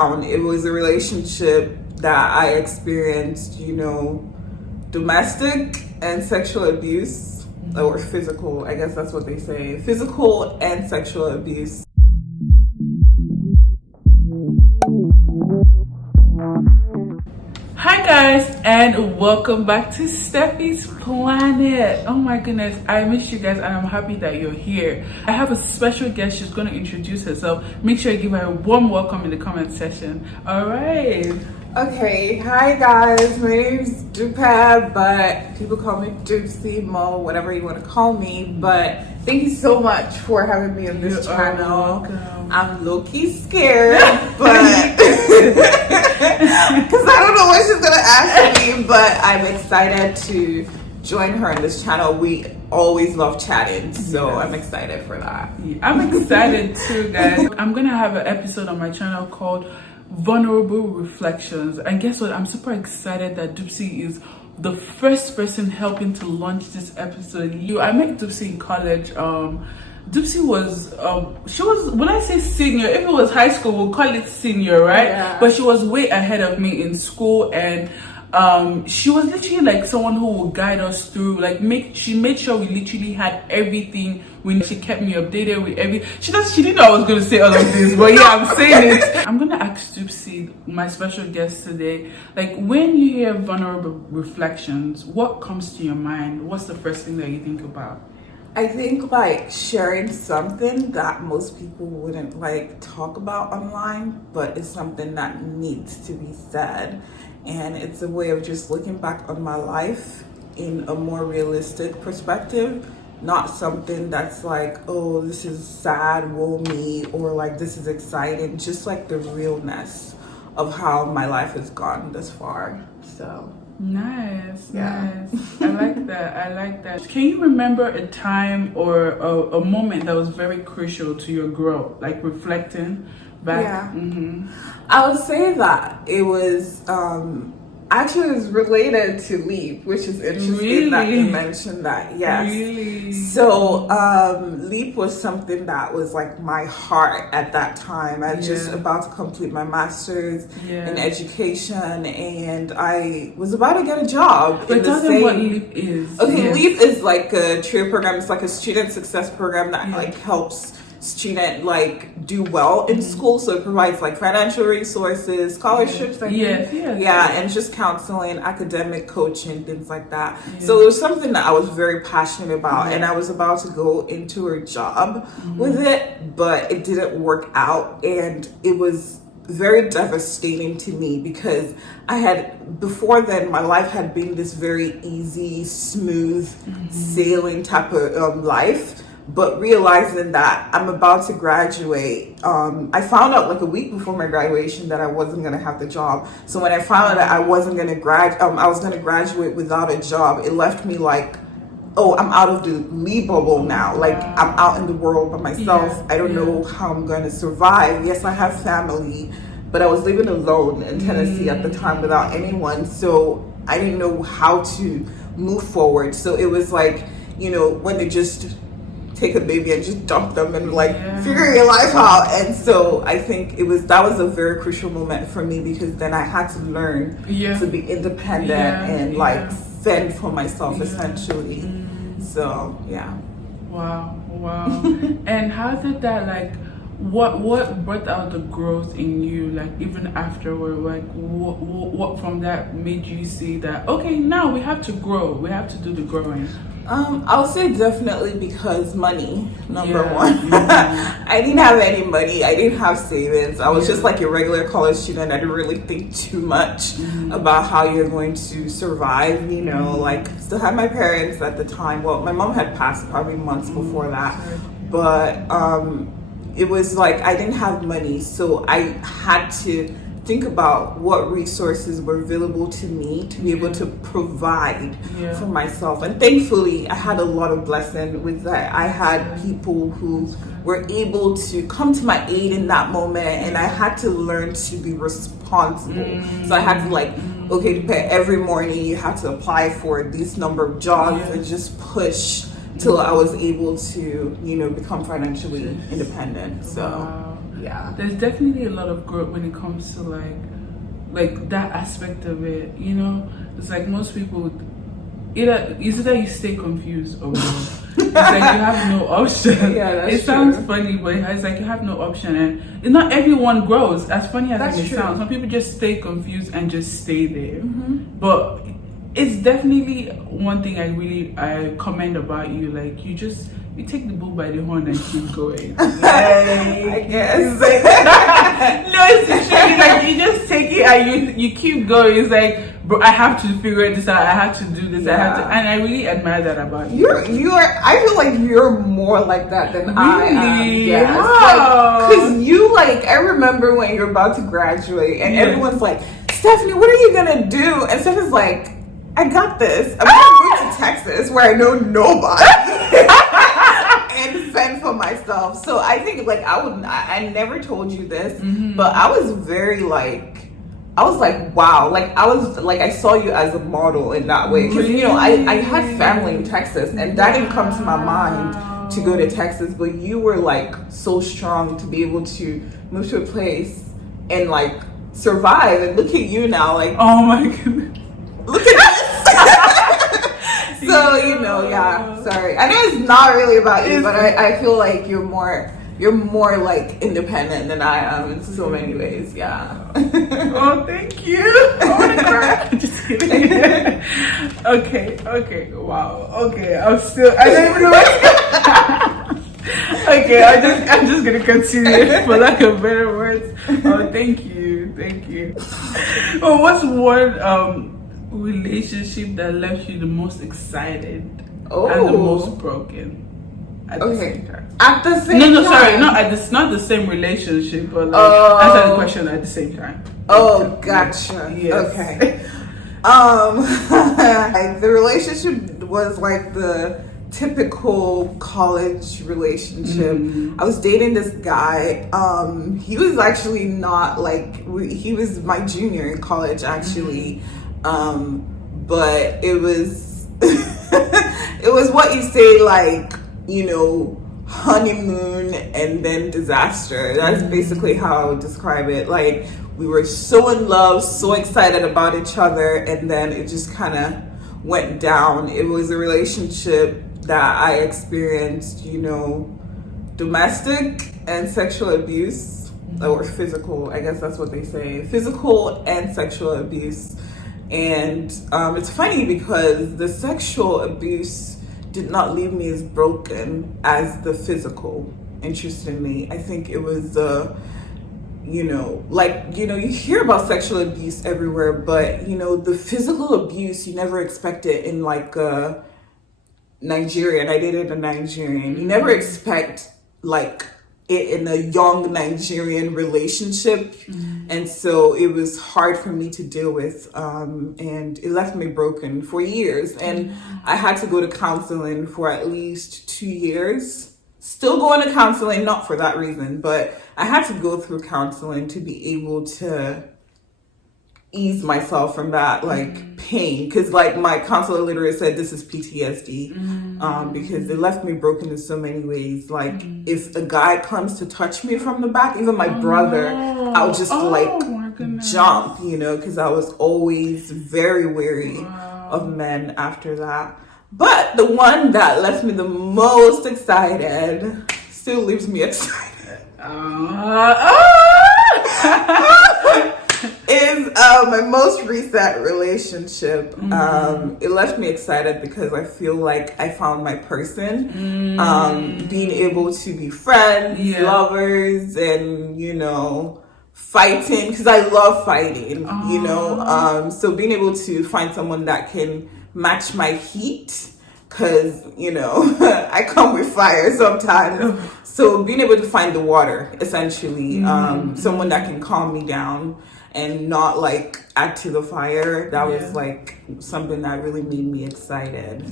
It was a relationship that I experienced, domestic and sexual abuse, or physical, I guess that's what they say, physical and sexual abuse. Hi guys, and welcome back to Stephys Planet. Oh my goodness, I missed you guys and I'm happy that you're here. I have a special guest. She's going to introduce herself. Make sure you give her a warm welcome in the comment section. All right. Okay, hi guys, my name is Dupe, but people call me Dupe, Mo, whatever you want to call me. But thank you so much for having me on this channel. I'm low-key scared, but because I don't know what she's gonna ask me, but I'm excited to join her on this channel. We always love chatting, so I'm excited for that. I'm excited too, guys. I'm gonna have an episode on my channel called Vulnerable Reflections, and guess what? I'm super excited that Dupsy is the first person helping to launch this episode. I met Dupsy in college. Dupsy was she was, when I say senior, if it was high school we'll call it senior, right? Yeah. But she was way ahead of me in school, and she was literally like someone who would guide us through, like she made sure we literally had everything. When she kept me updated with she didn't know I was going to say all of this, but yeah, I'm saying it. I'm going to ask Dupsy, my special guest today, like, when you hear vulnerable reflections, what comes to your mind? What's the first thing that you think about? I think like sharing something that most people wouldn't like talk about online, but it's something that needs to be said. And it's a way of just looking back on my life in a more realistic perspective. Not something that's like, oh, this is sad, woe me, or like this is exciting. Just like the realness of how my life has gone this far. So nice. Yeah. Nice. I like that. Can you remember a time or a moment that was very crucial to your growth, like reflecting back? Yeah. I would say that it was actually it was related to Leap, which is interesting that you mentioned that. Yes. Really? So Leap was something that was like my heart at that time. I was just about to complete my master's in education, and I was about to get a job. But tell them what Leap is. Okay, Leap is like a TRIO program. It's like a student success program that like helps student like do well in school. So it provides like financial resources, scholarships, and just counseling, academic coaching, things like that. So it was something that I was very passionate about, and I was about to go into a job with it, but it didn't work out, and it was very devastating to me because I had, before then, my life had been this very easy, smooth sailing type of life. But realizing that I'm about to graduate, I found out like a week before my graduation that I wasn't gonna have the job. So when I found out that I wasn't gonna I was gonna graduate without a job, it left me like, oh, I'm out of the Lee bubble now. Like I'm out in the world by myself. I don't know how I'm gonna survive. Yes, I have family, but I was living alone in Tennessee at the time without anyone. So I didn't know how to move forward. So it was like, when they just take a baby and just dump them and like figure your life out. And so I think that was a very crucial moment for me, because then I had to learn to be independent and like fend for myself essentially. So Wow. And how did that, like, what brought out the growth in you, like even afterward? Like what from that made you see that, okay, now we have to grow, we have to do the growing? I would say definitely because money, number one. I didn't have any money. I didn't have savings. I was just like a regular college student. I didn't really think too much about how you're going to survive, like still had my parents at the time. Well, my mom had passed probably months before that, but it was like I didn't have money, so I had to think about what resources were available to me to be able to provide for myself. And thankfully I had a lot of blessing with that. I had people who were able to come to my aid in that moment, and I had to learn to be responsible. So I had to like, okay, every morning you have to apply for this number of jobs and just push till I was able to, become financially independent. So Yeah. There's definitely a lot of growth when it comes to like that aspect of it, you know. It's like most people either you stay confused or it's like you have no option. Yeah, that's it sounds true. funny, but it's like you have no option, and not everyone grows. As funny as it true. sounds, some people just stay confused and just stay there. Mm-hmm. But it's definitely one thing I commend about you. Like you take the bull by the horn and keep going. I guess. No, it's literally like you just take it and you keep going. It's like, bro, I have to figure this out. I have to do this. I have to, and I really admire that about you. You are. I feel like you're more like that than I am. Really? Yes. Wow. Because you like. I remember when you're about to graduate, and everyone's like, "Stephanie, what are you gonna do?" And Stephanie's like, "I got this. I'm gonna move to Texas, where I know nobody." And fend for myself. So I think like I never told you this, but I was very like, I was like, wow, like I was like, I saw you as a model in that way. Because you know, I had family in Texas, and that didn't come to my mind to go to Texas, but you were like so strong to be able to move to a place and like survive. And look at you now, like, oh my goodness, look at this. So, you know, yeah, sorry. I know it's not really about you, but I feel like you're more like independent than I am in so many ways, yeah. Oh, thank you. I want to cry. Just kidding. Okay, wow. Okay, I don't even know what Okay, I'm just gonna continue for lack of better words. Oh, thank you. Oh, what's one relationship that left you the most excited and the most broken at the same time? At the same time? No, sorry, not the same relationship, but like answer the question at the same time. Oh, gotcha. Yes. Okay. Like the relationship was like the typical college relationship. I was dating this guy. He was actually not like he was my junior in college actually. But it was it was what you say, like, you know, honeymoon and then disaster. That's basically how I would describe it. Like, we were so in love, so excited about each other, and then it just kind of went down. It was a relationship that I experienced, you know, domestic and sexual abuse, or physical, I guess that's what they say, physical and sexual abuse. And it's funny because the sexual abuse did not leave me as broken as the physical, interestingly. I think it was, you know, like, you know, you hear about sexual abuse everywhere, but, you know, the physical abuse, you never expect it in like Nigerian. I dated a Nigerian. You never expect like it in a young Nigerian relationship. And so it was hard for me to deal with, and it left me broken for years. And I had to go to counseling for at least 2 years. Still going to counseling, not for that reason, but I had to go through counseling to be able to ease myself from that like pain, because like my counselor literally said this is PTSD, because it left me broken in so many ways. Like if a guy comes to touch me from the back, even my brother, I'll just jump, you know, because I was always very wary of men after that. But the one that left me the most excited still leaves me excited. Is my most recent relationship. It left me excited because I feel like I found my person. Being able to be friends, lovers, and, you know, fighting, because I love fighting, you know. So being able to find someone that can match my heat, because, you know, I come with fire sometimes. So being able to find the water, essentially, someone that can calm me down and not like add to the fire, that was like something that really made me excited.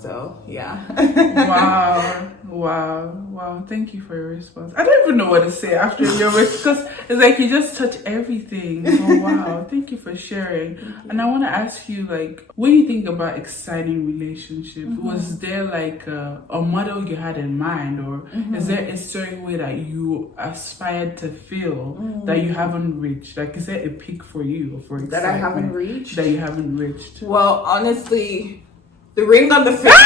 So Wow, thank you for your response. I don't even know what to say after your response, because it's like you just touch everything. Oh wow, thank you for sharing. And I want to ask you, like, when you think about exciting relationship, was there like a model you had in mind, or is there a certain way that you aspired to feel that you haven't reached? Like, is there a peak for you, for that I haven't reached? That you haven't reached? Well, honestly, the ring on the finger.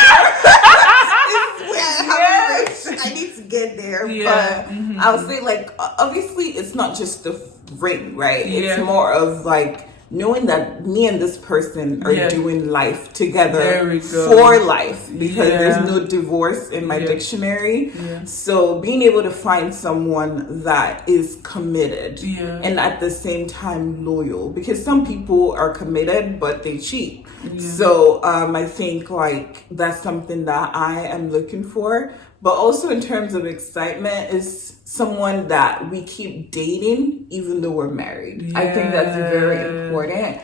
I need to get there, but I'll say, like, obviously it's not just the ring, right? It's more of like knowing that me and this person are doing life together for life, because there's no divorce in my dictionary. So being able to find someone that is committed and at the same time loyal, because some people are committed but they cheat. So I think like that's something that I am looking for. But also in terms of excitement, is someone that we keep dating even though we're married. I think that's very important.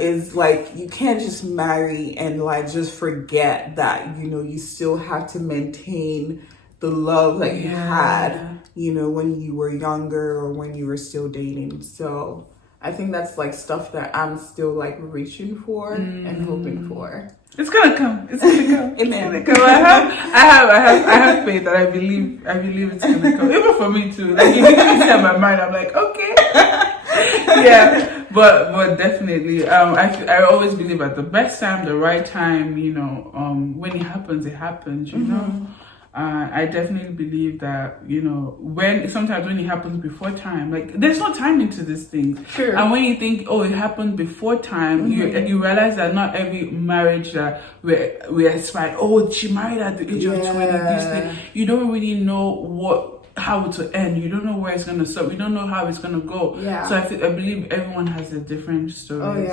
Is like, you can't just marry and like just forget that, you know, you still have to maintain the love that you had, you know, when you were younger or when you were still dating. So I think that's like stuff that I'm still like reaching for and hoping for. It's gonna come. It's gonna come. Amen. It's gonna come. I have faith that I believe it's gonna come. Even for me too. Like, if you see in my mind, I'm like, okay. But definitely, I always believe at the best time, the right time. You know, when it happens, it happens. You know. I definitely believe that, you know, sometimes when it happens before time, like, there's no timing to this thing. Sure. And when you think, oh, it happened before time, you realize that not every marriage that we aspire, oh, she married at the age of 20, this thing. You don't really know how to end. You don't know where it's gonna stop. You don't know how it's gonna go. So I believe everyone has a different story.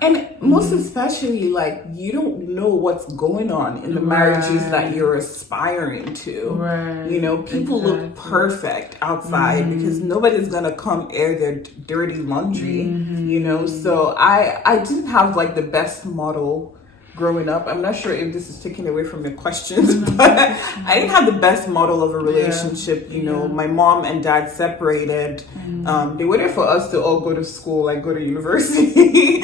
And most especially, like, you don't know what's going on in the marriages that you're aspiring to. You know, people look perfect outside because nobody's gonna come air their dirty laundry. You know, so I didn't have like the best model growing up. I'm not sure if this is taken away from your questions, but I didn't have the best model of a relationship. You know, my mom and dad separated. They waited for us to all go to school, like go to university.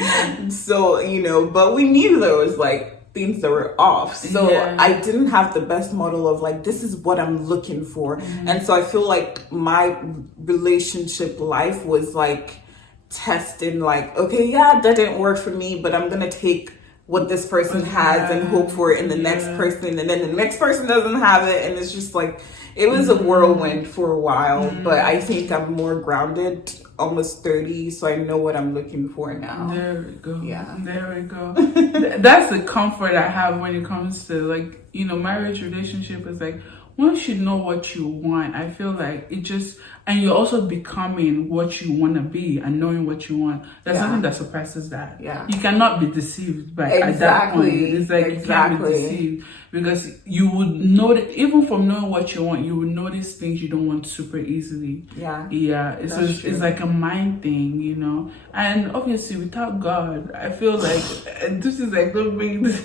So, you know, but we knew there was like things that were off. So I didn't have the best model of like, this is what I'm looking for. And so I feel like my relationship life was like testing, like, okay, that didn't work for me, but I'm gonna take what this person has and hope for it in the next person, and then the next person doesn't have it, and it's just like, it was a whirlwind for a while. But I think I'm more grounded, almost 30, so I know what I'm looking for now. There we go. There we go. That's the comfort I have when it comes to, like, you know, marriage relationship is like, once you know what you want, I feel like it just, and you're also becoming what you want to be and knowing what you want. There's nothing that suppresses that. You cannot be deceived by at that point. It's like you can't be deceived, because you would know that even from knowing what you want, you would notice things you don't want super easily. It's like a mind thing, you know. And obviously, without God, I feel like this is like, don't bring this.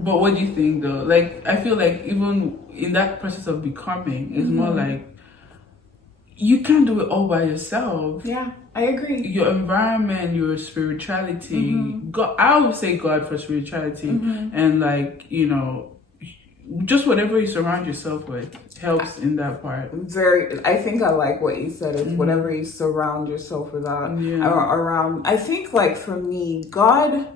But what do you think though? Like, I feel like even in that process of becoming, it's more like, you can't do it all by yourself. I agree. Your environment, your spirituality, God, I always say God for spirituality, and like, you know, just whatever you surround yourself with helps in that part. I think I like what you said, is whatever you surround yourself with around. I think like for me, God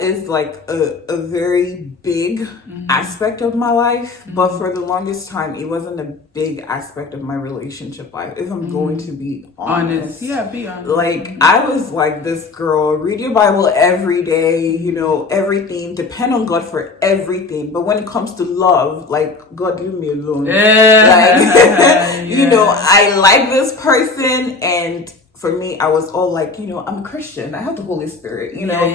is like a very big aspect of my life, but for the longest time, it wasn't a big aspect of my relationship life, if I'm going to be honest. Be honest. Like, I was like this girl, read your Bible every day, you know, everything, depend on God for everything. But when it comes to love, like, God, leave me alone. Like, you know, I like this person, and for me, I was all like, you know, I'm a Christian. I have the Holy Spirit, you know.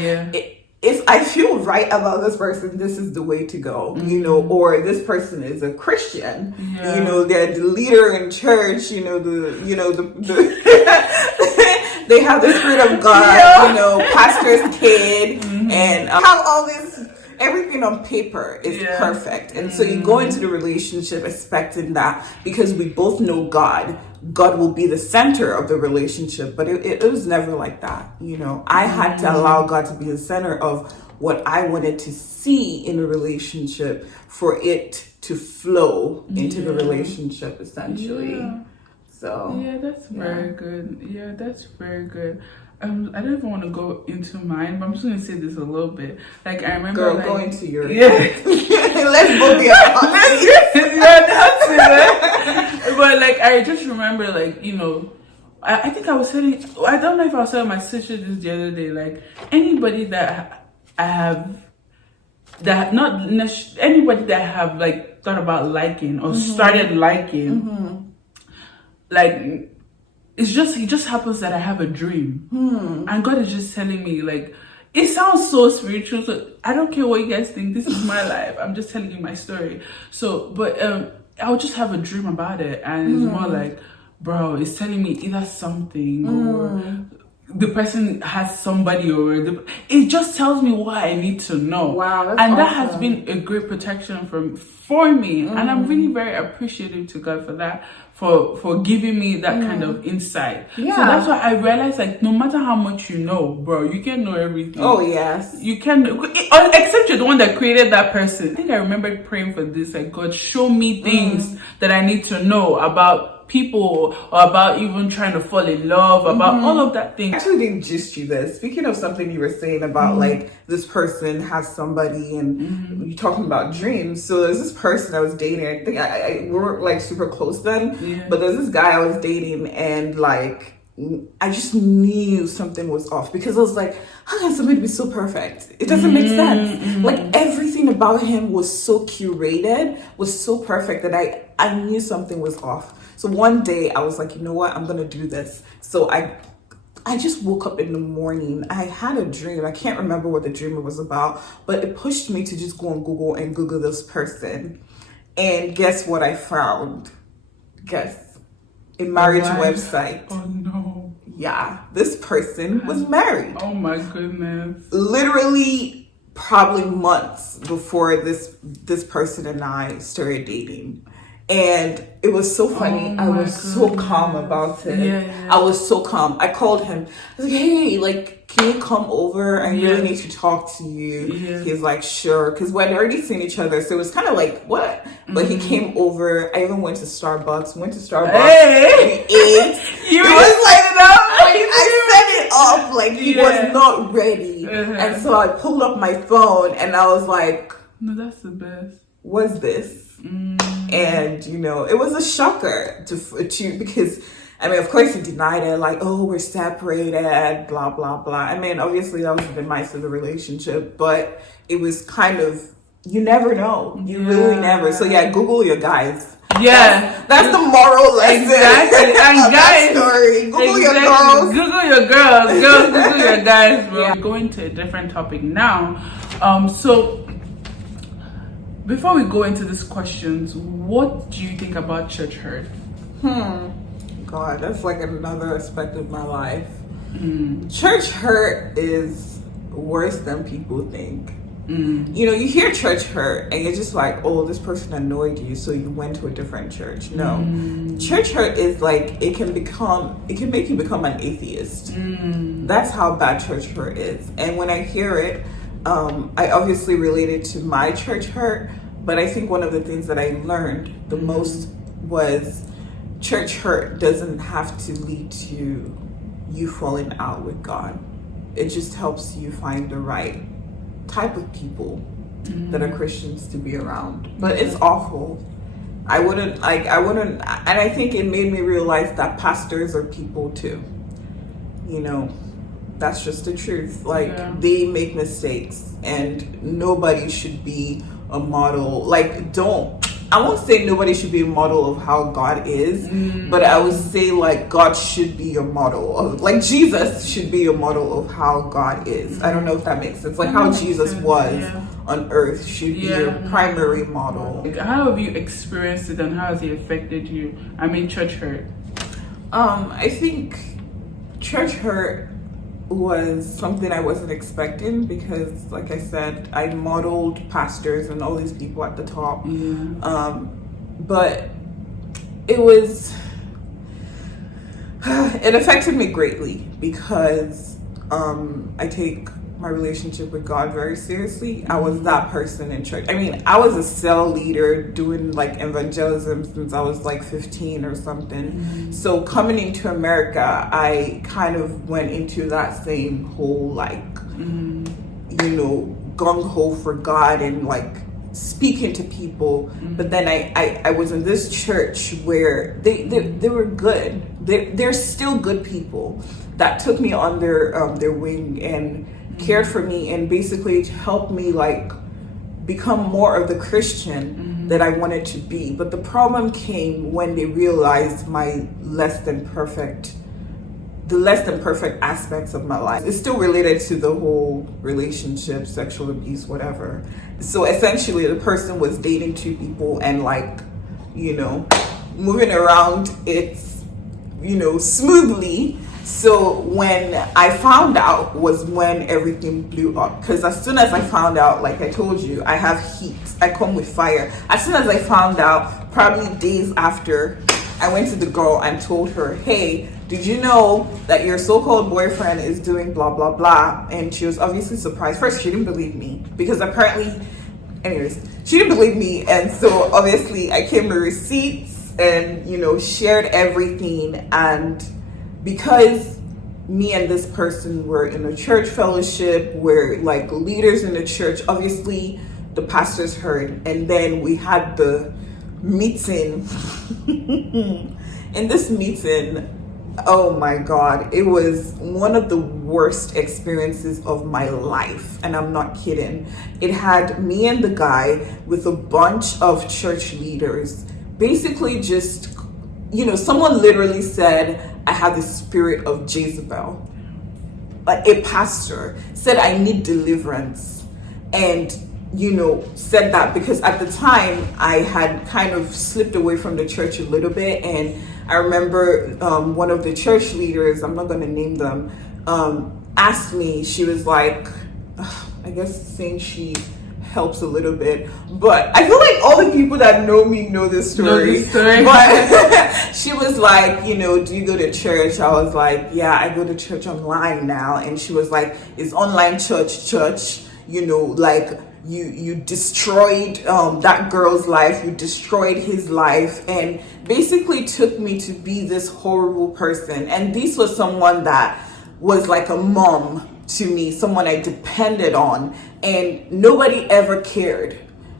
If I feel right about this person, this is the way to go, you know, or this person is a Christian, you know, they're the leader in church, you know, they have the Spirit of God, you know, pastor's kid, and how all this, everything on paper is perfect. And so you go into the relationship expecting that, because we both know God, God will be the center of the relationship, but it was never like that. You know, I had to allow God to be the center of what I wanted to see in a relationship for it to flow into the relationship, essentially. So yeah, that's very good. Yeah, that's very good. I don't even want to go into mine, but I'm just gonna say this a little bit. Like I remember, girl, like, go into your let's both be honest. But like I just remember, like, you know, I think I was telling, I don't know if I was telling my sister this the other day. Like anybody that I have, that not anybody that I have like thought about liking or started liking, like. It just happens that I have a dream, and God is just telling me, like, it sounds so spiritual. So I don't care what you guys think. This is my life. I'm just telling you my story. So, but I'll just have a dream about it, and it's more like, bro, it's telling me either something or the person has somebody, or it just tells me what I need to know. Wow, that's and awesome. that has been a great protection for me, and I'm really very appreciative to God for that. For giving me that kind of insight. Yeah. So that's why I realized, like, no matter how much you know, bro, you can't know everything. Oh, yes. You can, except you're the one that created that person. I think I remember praying for this, like, God, show me things that I need to know about people, or about even trying to fall in love, about all of that thing. I actually didn't gist you this. Speaking of something you were saying about like this person has somebody, and you're talking about dreams. So there's this person I was dating. I think we weren't like super close then, but there's this guy I was dating, and like I just knew something was off, because I was like, how can somebody be so perfect? It doesn't make sense. Like everything about him was so curated, was so perfect, that I knew something was off. So one day I was like, you know what, I'm gonna do this. So I just woke up in the morning. I had a dream. I can't remember what the dream was about, but it pushed me to just go on Google and Google this person. And guess what I found? Guess. A marriage website. Oh no. Yeah, this person was married. Oh my goodness. Literally probably months before this person and I started dating. And it was so funny. I was so calm about it. Yeah. I was so calm. I called him. I was like, hey, like, can you come over? I really need to talk to you. He's like, sure. Because we had already seen each other. So it was kind of like, what? But he came over. I even went to Starbucks. Hey. We ate. You it was like, I set it up. Like, he was not ready. And so I pulled up my phone and I was like, no, that's the best. What's this? And, you know, it was a shocker to because, I mean, of course he denied it, like, oh, we're separated, blah, blah, blah. I mean, obviously that was the demise of the relationship, but it was kind of, you never know. You really never. So yeah, Google your guys. Yeah. That's the moral lesson. Exactly. And guys, story. Google your girls. Google your girls. Girls, Google your guys. We're going to a different topic now. So before we go into these questions, what do you think about church hurt? God, that's like another aspect of my life. Church hurt is worse than people think. You know, you hear church hurt and you're just like, oh, this person annoyed you, so you went to a different church. No. Church hurt is like, it can make you become an atheist. That's how bad church hurt is. And when I hear it, I obviously related to my church hurt, but I think one of the things that I learned the most was church hurt doesn't have to lead to you falling out with God. It just helps you find the right type of people that are Christians to be around. But it's awful. I wouldn't, and I think it made me realize that pastors are people too. You know, that's just the truth. Like, they make mistakes, and nobody should be a model. Like, I won't say nobody should be a model of how God is, but I would say like God should be a model of, like, Jesus should be a model of how God is. I don't know if that makes sense. Like how Jesus was on earth should be your primary model. How have you experienced it, and how has it affected you? I mean, church hurt. I think church hurt was something I wasn't expecting because, like I said, I modeled pastors and all these people at the top. But it was it affected me greatly because I take my relationship with God very seriously. I was that person in church. I mean, I was a cell leader doing like evangelism since I was like 15 or something. So coming into America, I kind of went into that same whole like, you know, gung-ho for God and like speaking to people. But then I was in this church where they were good. They're still good people that took me on their wing and cared for me and basically helped me like become more of the Christian that I wanted to be. But the problem came when they realized my less than perfect aspects of my life. It's still related to the whole relationship, sexual abuse, whatever. So essentially the person was dating two people and like, you know, moving around it, you know, smoothly. So when I found out was when everything blew up. Because as soon as I found out, like I told you, I have heat. I come with fire. As soon as I found out, probably days after, I went to the girl and told her, hey, did you know that your so-called boyfriend is doing blah, blah, blah? And she was obviously surprised. First, she didn't believe me because apparently, anyways, she didn't believe me. And so obviously I came with receipts and, you know, shared everything. And because me and this person were in a church fellowship, we're like leaders in the church, obviously the pastors heard. And then we had the meeting. In this meeting, oh my God, it was one of the worst experiences of my life. And I'm not kidding. It had me and the guy with a bunch of church leaders. Basically just, you know, someone literally said, I have the spirit of Jezebel. A pastor said, I need deliverance. And, you know, said that because at the time I had kind of slipped away from the church a little bit. And I remember one of the church leaders, I'm not going to name them, asked me, she was like, I guess saying she helps a little bit, but I feel like all the people that know me know this story. But she was like, you know, do you go to church? I was like, yeah, I go to church online now. And she was like, is online church? You know, like you destroyed that girl's life, you destroyed his life, and basically took me to be this horrible person. And this was someone that was like a mom to me, someone I depended on, and nobody ever cared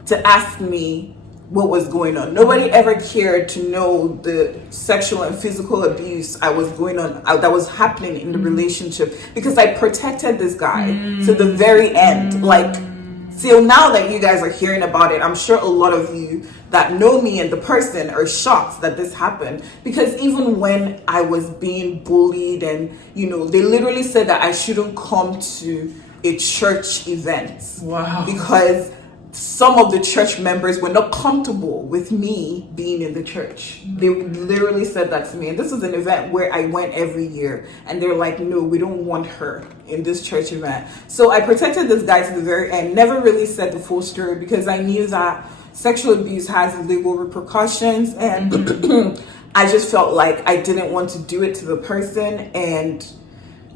to ask me what was going on. Nobody ever cared to know the sexual and physical abuse that was happening in the relationship, because I protected this guy to the very end. Like, so now that you guys are hearing about it, I'm sure a lot of you that know me and the person are shocked that this happened, because even when I was being bullied and, you know, they literally said that I shouldn't come to a church event. Wow. Because some of the church members were not comfortable with me being in the church. They literally said that to me. And this was an event where I went every year. And they're like, no, we don't want her in this church event. So I protected this guy to the very end. Never really said the full story because I knew that sexual abuse has legal repercussions. And I just felt like I didn't want to do it to the person. And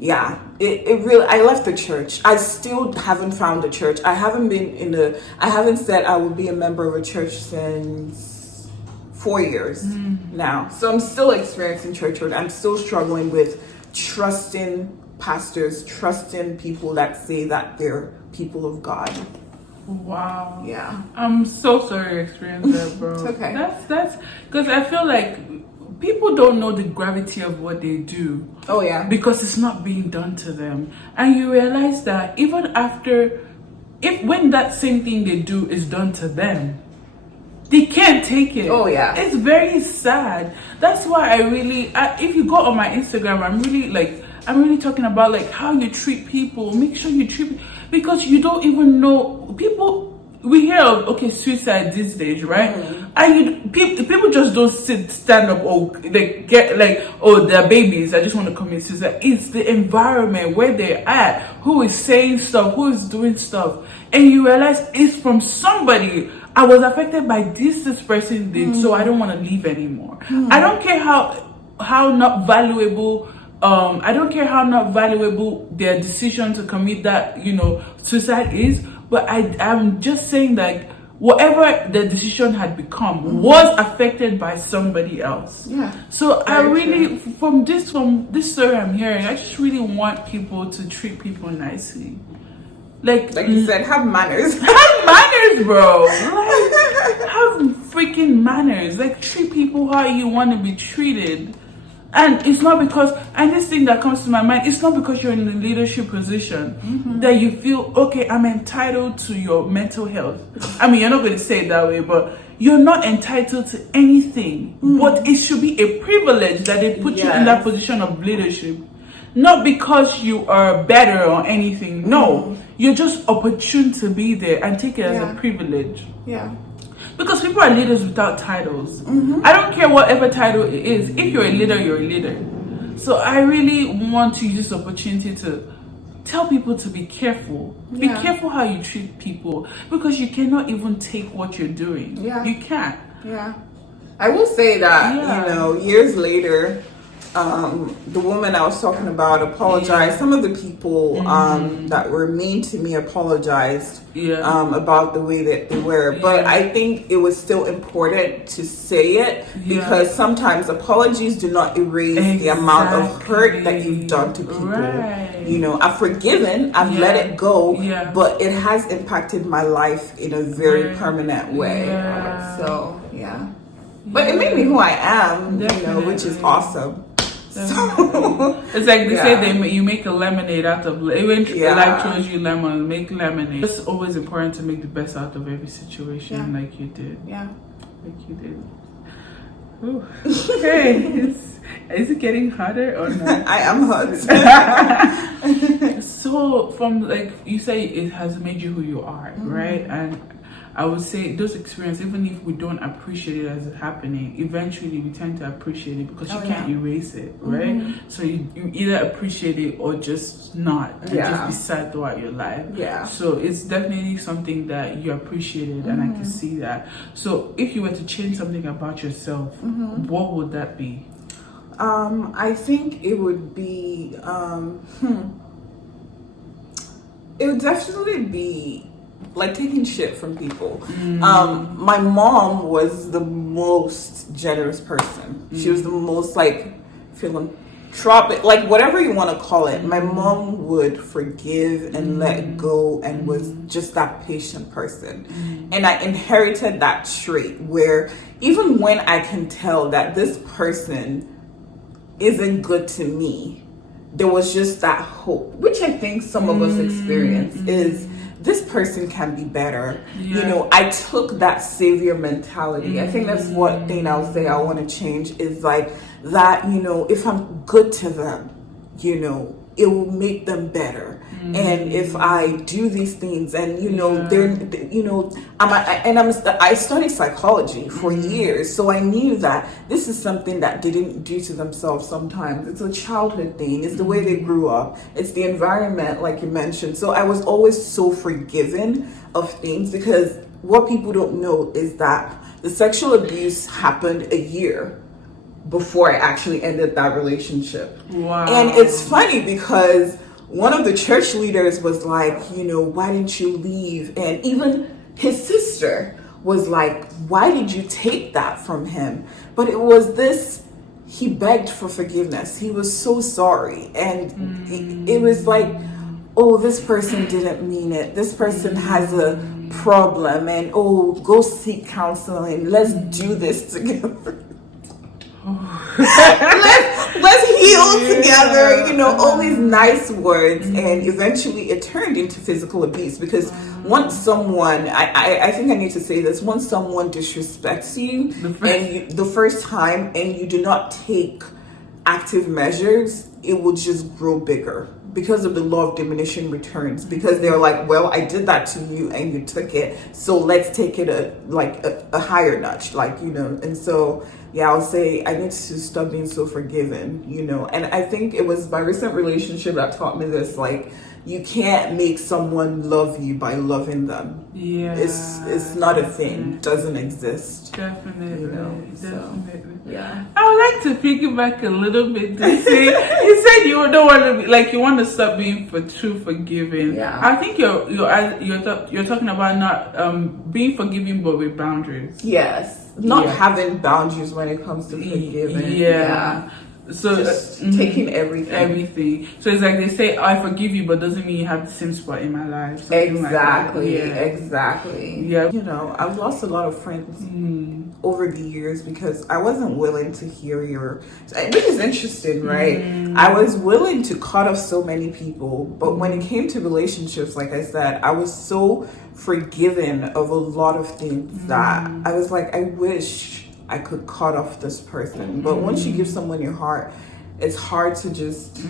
yeah, it really, I left the church. I still haven't found a church. I haven't said I will be a member of a church since 4 years now. So I'm still experiencing church hurt. I'm still struggling with trusting pastors, trusting people that say that they're people of God. Wow. Yeah. I'm so sorry you experienced that, bro. It's okay. That's because I feel like people don't know the gravity of what they do. Oh yeah. Because it's not being done to them. And you realize that even after, when that same thing they do is done to them, they can't take it. Oh yeah. It's very sad. That's why if you go on my Instagram, I'm really talking about like how you treat people. Make sure you treat, because you don't even know people. We hear of suicide these days, right? And people just don't stand up or they get like, oh, they're babies, I just want to commit suicide. It's the environment where they're at, who is saying stuff, who is doing stuff, and you realize it's from somebody. I was affected by this person did, so I don't want to leave anymore. I don't care how not valuable, I don't care how not valuable their decision to commit that, suicide is, but I'm just saying that whatever the decision had become was affected by somebody else. Yeah. So I really, from this story I'm hearing, I just really want people to treat people nicely. Like you said, have manners. Have manners, bro. Like, have freaking manners. Like, treat people how you want to be treated. And it's not because, and this thing that comes to my mind, it's not because you're in a leadership position that you feel, okay, I'm entitled to your mental health. I mean, you're not going to say it that way, but you're not entitled to anything. But it should be a privilege that they put you in that position of leadership. Not because you are better or anything. No, you're just opportune to be there, and take it as a privilege. Yeah. Because people are leaders without titles. I don't care whatever title it is. If you're a leader, you're a leader. So I really want to use this opportunity to tell people to be careful. Be careful how you treat people, because you cannot even take what you're doing. Yeah. You can't. Yeah. I will say that, years later, the woman I was talking about apologized. Some of the people that were mean to me apologized about the way that they were. But I think it was still important to say it, because sometimes apologies do not erase the amount of hurt that you've done to people. Right. I've forgiven, I've let it go, but it has impacted my life in a very permanent way. So, but it made me who I am, which is awesome. So, it's like they say you make a lemonade out of even life throws you lemon, make lemonade. It's always important to make the best out of every situation, like you did. Like you did. Ooh. Okay. Is it getting hotter or not? I am hot. So from, like you say, it has made you who you are, right? And I would say those experiences, even if we don't appreciate it as it's happening, eventually we tend to appreciate it, because you can't erase it, right? So you either appreciate it or just not, and just be sad throughout your life. So it's definitely something that you appreciated, and I can see that. So if you were to change something about yourself, what would that be? I think it would be, it would definitely be like taking shit from people. My mom was the most generous person. She was the most philanthropic, like whatever you want to call it. My mom would forgive and let go, and was just that patient person. And I inherited that trait where even when I can tell that this person isn't good to me, there was just that hope, which I think some of us experience, is this person can be better. I took that savior mentality. I think that's one thing I'll say I want to change, is like that, if I'm good to them, it will make them better. And if I do these things, and I studied psychology for years, so I knew that this is something that they didn't do to themselves. Sometimes it's a childhood thing, it's the way they grew up, it's the environment, like you mentioned. So I was always so forgiving of things, because what people don't know is that the sexual abuse happened a year before I actually ended that relationship. Wow. And it's funny because one of the church leaders was like, why didn't you leave? And even his sister was like, why did you take that from him? But it was this, he begged for forgiveness. He was so sorry. And it was like, oh, this person didn't mean it. This person has a problem, and go seek counseling. Let's do this together. let's heal together, all these nice words. And eventually it turned into physical abuse, because once someone, I think I need to say this, once someone disrespects you the first time, and you do not take active measures, it will just grow bigger, because of the law of diminishing returns, because they're like, well, I did that to you and you took it, so let's take it a higher notch, and so yeah, I'll say I need to stop being so forgiving, you know. And I think it was my recent relationship that taught me this, like, you can't make someone love you by loving them. Yeah, it's not a thing. Doesn't exist. Definitely, you know, definitely. So, yeah. I would like to piggyback a little bit. To say, you said you don't want to be like, you want to stop being too forgiving. Yeah. I think you're talking about not being forgiving, but with boundaries. Yes, not having boundaries when it comes to forgiving. Yeah. So just taking everything. So it's like they say, I forgive you, but doesn't mean you have the same spot in my life. Exactly. Like Exactly. Yeah. You know, I've lost a lot of friends over the years because I wasn't willing to hear which is interesting, right? I was willing to cut off so many people, but when it came to relationships, like I said, I was so forgiven of a lot of things that I was like, I wish I could cut off this person. But once you give someone your heart, it's hard to just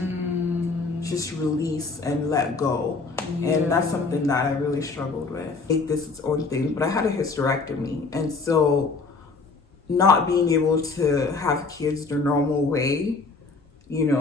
release and let go. And that's something that I really struggled with. Make this its own thing. But I had a hysterectomy, and so not being able to have kids the normal way, you know,